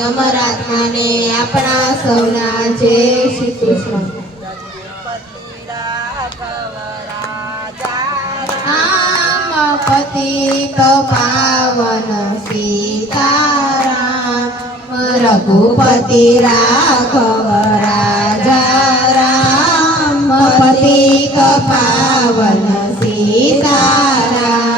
અમરાત્મા ને આપણા સૌના જય શ્રી કૃષ્ણ। પતિત પાવન સીતારામ રઘુપતિ રાઘવ રાજા રામ પતિત પાવન સીતારામ।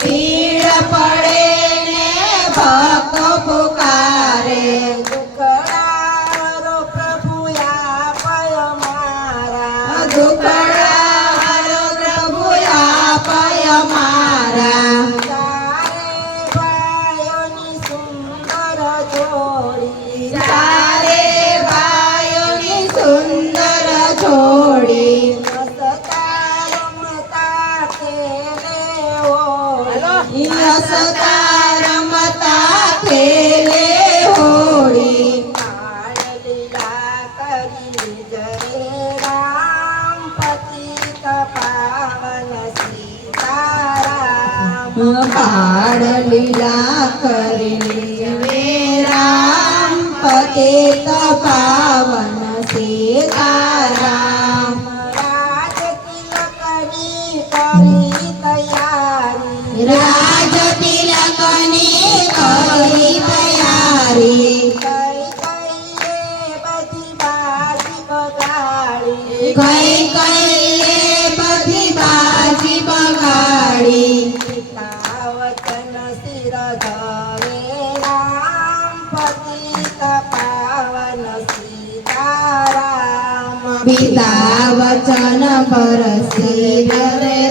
ભીડ પડે ને ભક્ત પુકારે દુખડારો પ્રભુ આપય મારા દુખડારો પ્રભુ આપય મારા। ચારે ભાઈઓની સુંદર જોડી ચારે ભાઈઓની સુંદર જોડી હસતા રમતા ખેલે હોળી। લીલા કરી જય રામ પતિત પાવન સીતારામ। બાળ લીલા કરી રામ પતિત પાવન સીતારામ। રાજ તિલકની કરી તૈયારી રાજ તિલકની કરી તૈયારી કઈ બધી બાજી બગાડી કઈ કઈ બધી બાજી બગાડી। પિતા વચન શિર ધરે રામ પતિત પાવન સીતારામ। પિતા વચન પર શિર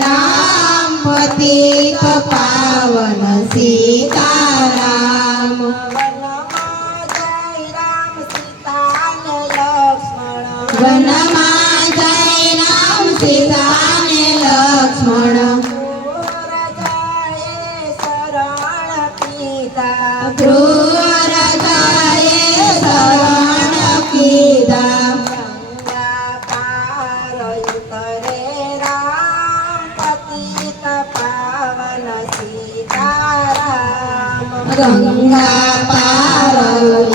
રામ પતિત પાવન સીતારામ। વનમાં જય રામ સીતા ને લક્ષ્મણ વનમાં જય રામ સીતા ને લક્ષ્મણ ક્રૂર જાય શરણ પીતા ક્રૂર જાય શરણ કીધા। ગંગા પાર ઉતરે રામ પતિત પાવન સીતારામ। ગંગા પાર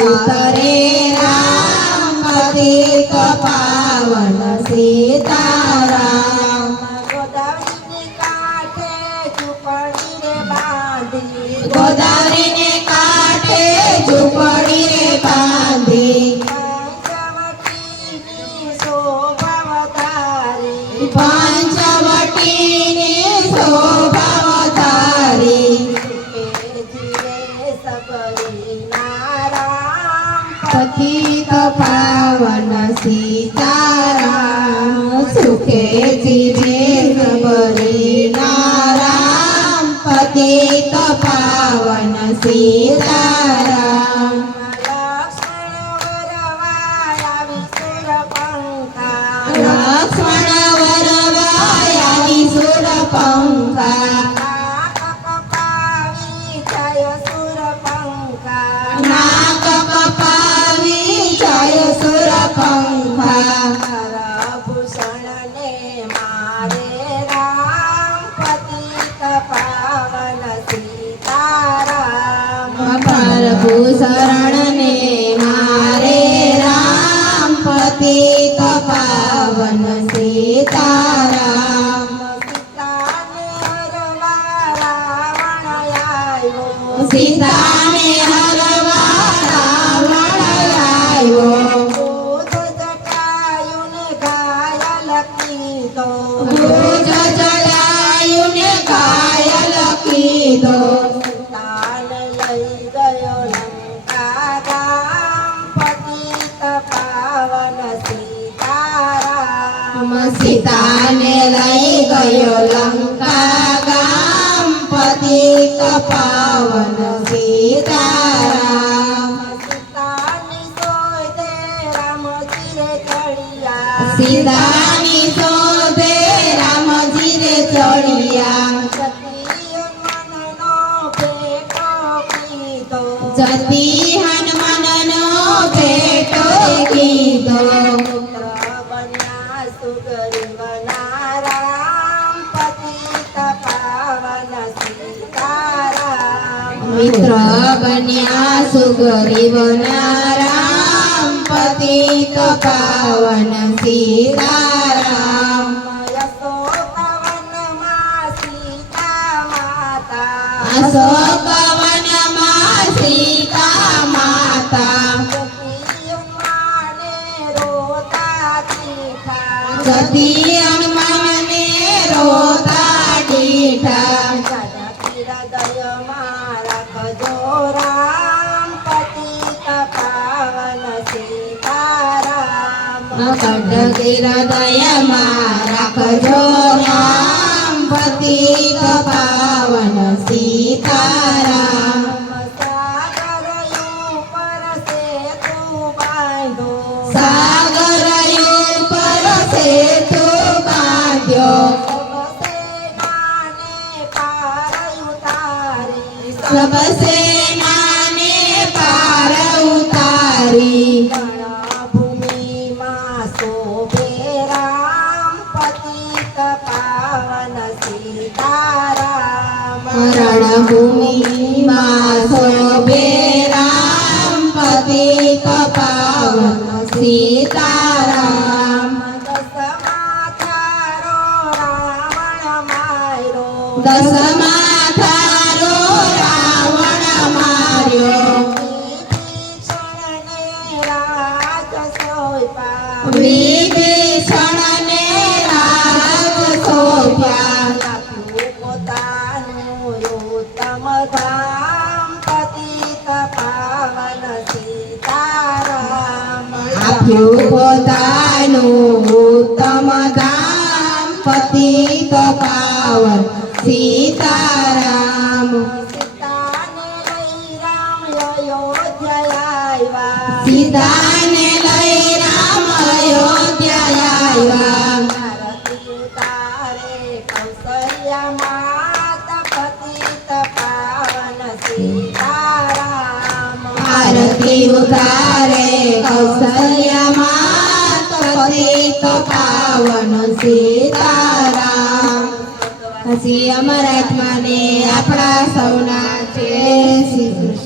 ઉતરે રામ પતિત પાવન સીતારામ। ગોદાવરીને કાંઠે ઝૂંપડી રે બાંધી ગોદાવરીને કાંઠે ઝૂંપડી રે બાંધી પંચવટીની શોભા વધારી પંચવટીની શોભા વધારી જીવે સબરી નારામ પતિત પાવન સીતારામ। સુખે જીવે સબરી નારામ પતિત પાવન સીતારામ। લક્ષ્મણ વરવાયા વિસુર પંખા લક્ષ્મણ વરવાયા વિસુર પંખા નાક કપાવી જય સુર પંખા નાક કપાવી જય સુર પંખા ભૂષણ ને મારે રામ પતિત પાવન સીતારામ। પ્રભુ શરણને મારે રામ પતિત પાવન સીતારામ। સીતાને હરવા રાવણ આવ્યો સીતાને હરવા રાવણ આવ્યો દૂધ જટાયું ને ઘાયલ કીધો ભુજ જડાયું ને ઘાયલ કીધો સીતાને લઈ ગયો લંકા ગામ પતિત પાવન સીતારામ। સીતાને લઈ ગયો લંકા ગામ પતિત પાવન સીતારામ। સીતાની શોધે રામજી રે ચડિયા સીતાની શોધે રામજી રે ચડિયા સતી મનનો ભેટો કીધો જતી હનુમાનનો ભેટો કીધો પુત્ર બન્યા સુગ્રીવના રામ પતિત પાવન મિત્ર બન્યા સુગ્રીવના રામ પતિત પાવન સીતારામ અશોકવનમાં સીતા માતા અશોકવનમાં સીતા માતા સતી હનુમાનને રોતા દીઠા સતી હૃદયમાં રાખજો રામ પતિત પાવન સીતારામ કટકી હૃદયમાં રાખજો રામ પતિત પાવન સીતારામ સાગર ઉપર સેતુ બાંધો સાગર ઉપર સેતુ બાંધ્યો સબ સેનાને પાર ઉતારી ભૂમિમાં શોભે રામ પતિત પાવન સીતારામ રણભૂમિમાં શોભે રામ પતિત પાવન સીતારામ દસમા થારો રાવણ માર્યો વિભીષણને રાજ સોંપ્યા પોતાનું ઉત્તમ ધામ પતિત પાવન સીતારામ આપ્યું પોતાનું ઉત્તમ ધામ પતિત પાવન સીતારામ સીતાને લઈ રામ અયોધ્યા આવ્યા સીતાને લઈ રામ અયોધ્યા આવ્યા આરતી ઉતારે કૌશલ્યા માત પતિત પાવન સીતારામ આરતી ઉતારે કૌશલ્ય માત પતિત પાવન સીતારામ હસી અમર આત્માને આપણા સૌના જય શ્રી કૃષ્ણ.